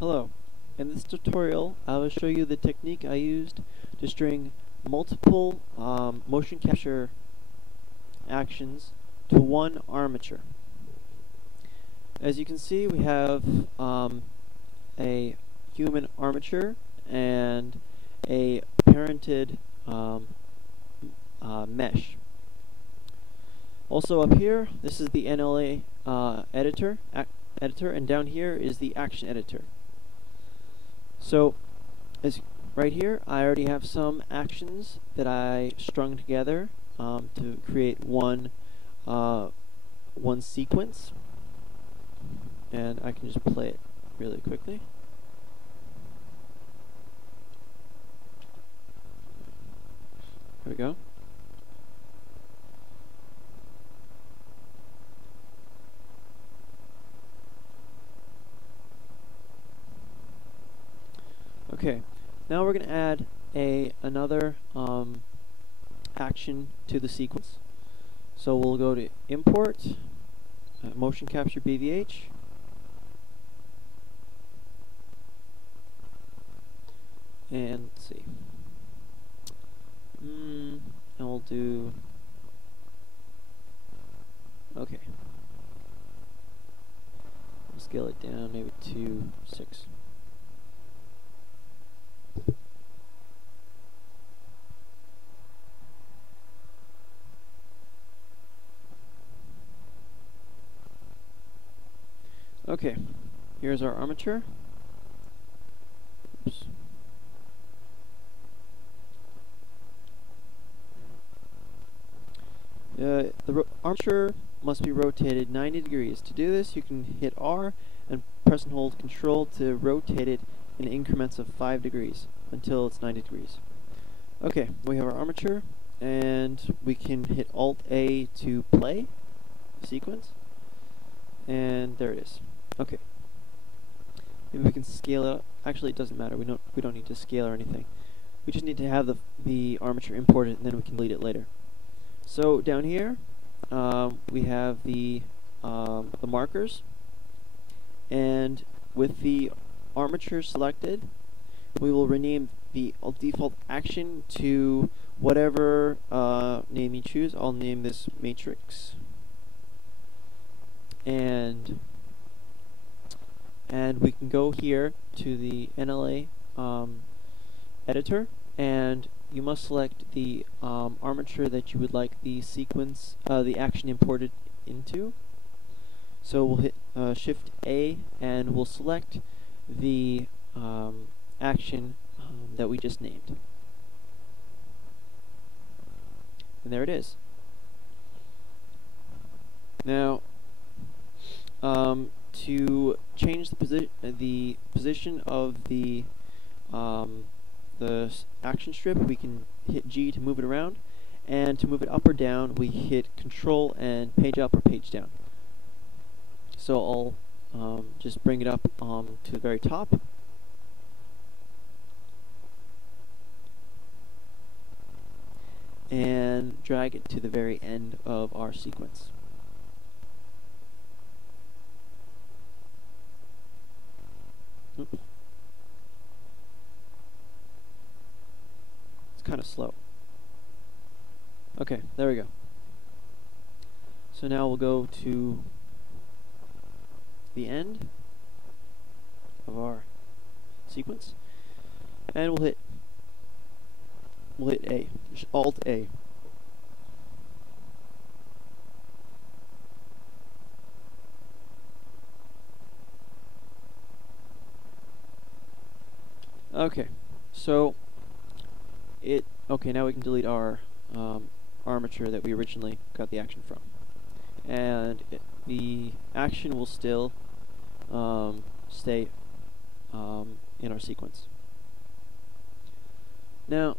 Hello. In this tutorial, I will show you the technique I used to string multiple motion capture actions to one armature. As you can see, we have a human armature and a parented mesh. Also up here, this is the NLA editor, and down here is the action editor. So, as right here, I already have some actions that I strung together to create one sequence, and I can just play it really quickly. Here we go. Okay, now we're going to add another action to the sequence. So we'll go to Import, Motion Capture BVH, and let's see. And we'll do. Okay. We'll scale it down maybe to 6. Okay, here's our armature. Oops. The armature must be rotated 90 degrees. To do this, you can hit R and press and hold Control to rotate it in increments of 5 degrees until it's 90 degrees. Okay, we have our armature, and we can hit Alt-A to play the sequence, and there it is. Okay. Maybe we can scale it up. Actually, it doesn't matter. We don't need to scale or anything. We just need to have the armature imported, and then we can delete it later. So down here, we have the markers, and with the armature selected, we will rename the default action to whatever name you choose. I'll name this matrix, and we can go here to the NLA editor, and you must select the armature that you would like the sequence, the action imported into. So we'll hit Shift A, and we'll select the action that we just named. And there it is. Now, to change the position of the action strip, we can hit G to move it around, and to move it up or down, we hit Control and page up or page down. So I'll just bring it up to the very top, and drag it to the very end of our sequence. Oops. It's kind of slow. Okay, there we go. So now we'll go to the end of our sequence, and we'll hit A, Alt A. Okay, so now we can delete our armature that we originally got the action from, and the action will still stay in our sequence. Now,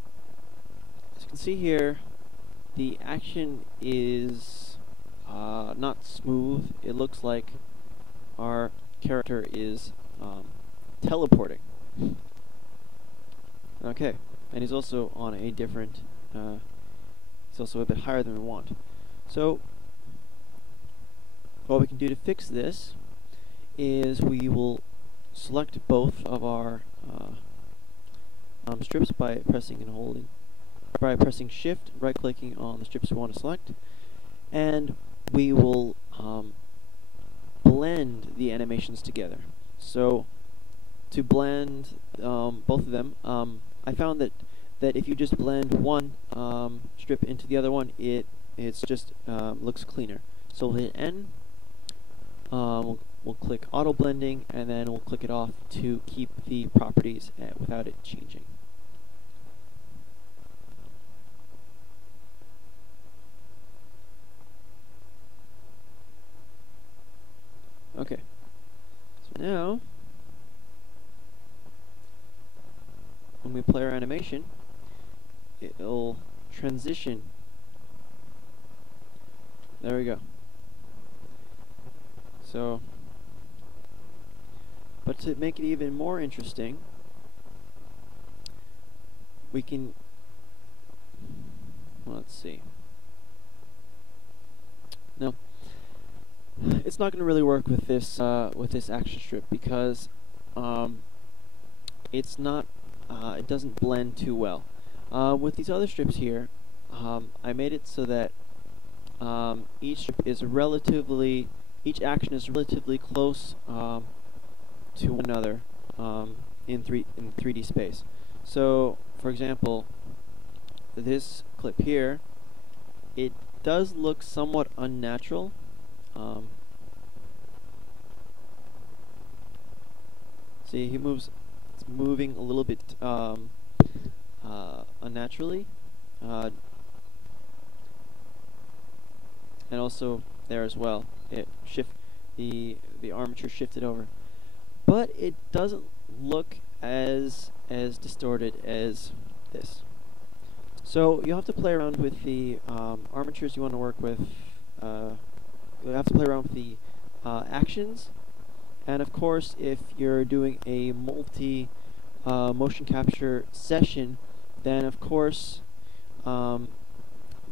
as you can see here, the action is not smooth. It looks like our character is teleporting. Okay, and he's also on a different, he's also a bit higher than we want. So, what we can do to fix this is we will select both of our strips by pressing Shift, right-clicking on the strips we want to select, and we will blend the animations together. So to blend both of them, I found that if you just blend one strip into the other one, it's just looks cleaner. So we'll hit N. We'll click auto blending, and then we'll click it off to keep the properties without it changing. Okay, so now when we play our animation, it'll transition. There we go. So, but to make it even more interesting, we can, let's see. No, it's not going to really work with this action strip because it's not. It doesn't blend too well. With these other strips here, I made it so that each action is relatively close to one another in 3D space. So, for example, this clip here, it does look somewhat unnatural. See, it's moving a little bit unnaturally, and also there as well. The armature shifted over, but it doesn't look as distorted as this. So you'll have to play around with the armatures you want to work with. You'll have to play around with the actions, and of course, if you're doing a multi motion capture session, then of course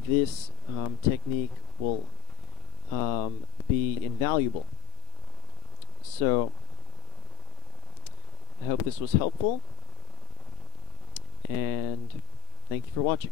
this technique will be invaluable. So I hope this was helpful, and thank you for watching.